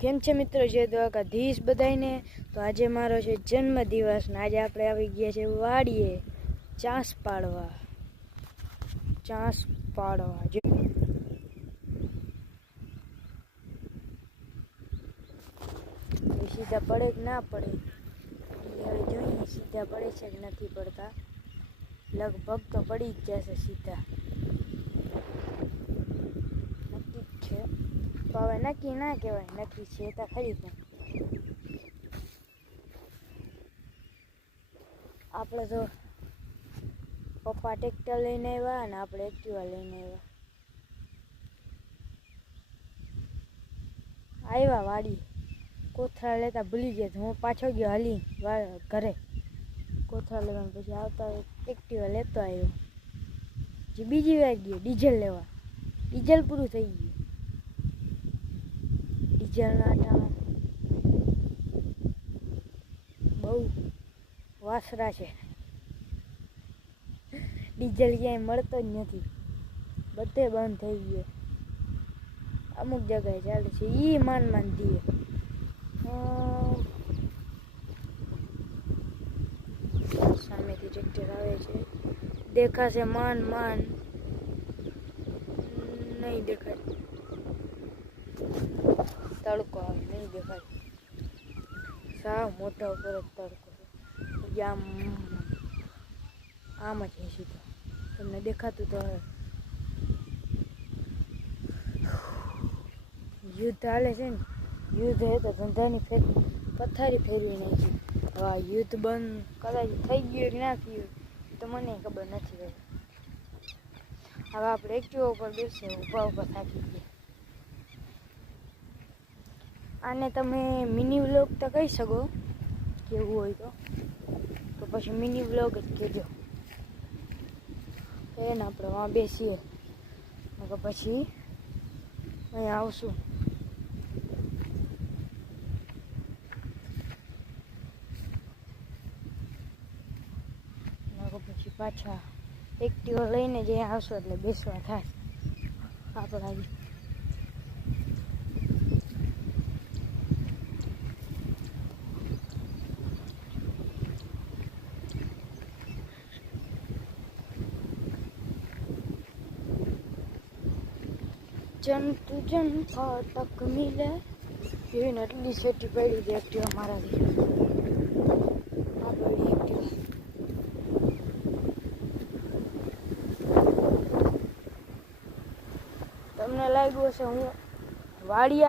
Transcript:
કેમ છે મિત્રો? જય દ્વારકાધીશ બધાને। તો આજે મારો છે જન્મદિવસ ને આજે આપણે આવી ગયા છે વાડીએ ચાંસ પાડવા જો સીધા પડે કે ના પડે હવે જોઈએ સીધા પડે છે કે નથી પડતા। લગભગ તો પડી જ જશે સીધા, નક્કી જ છે। તો હવે નક્કી ના કહેવાય, નક્કી છે તો ખરી પણ આપણે તો પપ્પા ટ્રેક્ટર લઈને આવ્યા અને આપણે એક્ટિવા લઈને આવ્યા વાડી। કોથળા લેતા ભૂલી ગયા તો હું પાછો ગયો હાલી ઘરે કોથળા લેવાનું। પછી આવતા એક્ટિવા લેતો આવ્યો, જે બીજી વાર ગયો ડીઝલ લેવા, ડીઝલ પૂરું થઈ ગયું। ડીઝલના આટામાં બહુ વાસરા છે, ડીઝલ ક્યાંય મળતો જ નથી, બધે બંધ થઈ ગયો। અમુક જગ્યાએ ચાલે છે એ માન દીએ। સામેથી ટ્રેક્ટર આવે છે, દેખાશે માન નહીં દેખાય, તડકો આવે નહીં દેખાય, સાવ મોટા ઉપર જ તડકો છે। આમ જ છે સીધો, તમને દેખાતું તો યુદ્ધ હાલે છે ને, યુદ્ધ હે તો ધંધાની પથારી ફેરવી નાખી। હવે આ યુદ્ધ બંધ કદાચ થઈ ગયું કે ના થયું તો મને ખબર નથી। હવે આપણે એક્ટિવા ઉપર બેસીએ, ઊભા થાકી ગયા। આને તમે મિની વ્લોગ તો કહી શકો કેવું હોય તો પછી મિની વ્લોગ જ કહેજો। એને આપણે વાં બેસીએ પછી અહીંયા આવશું। પછી પાછા એક્ટિવા લઈને જે આવશો એટલે બેસવા થાય આપણા જ। જન ફાટક મિલે એને એટલી સેટી પડી હતી એક્ટિવા મારાથી। આ પડી એક્ટિવા, તમને લાગ્યું હશે હું વાડિયા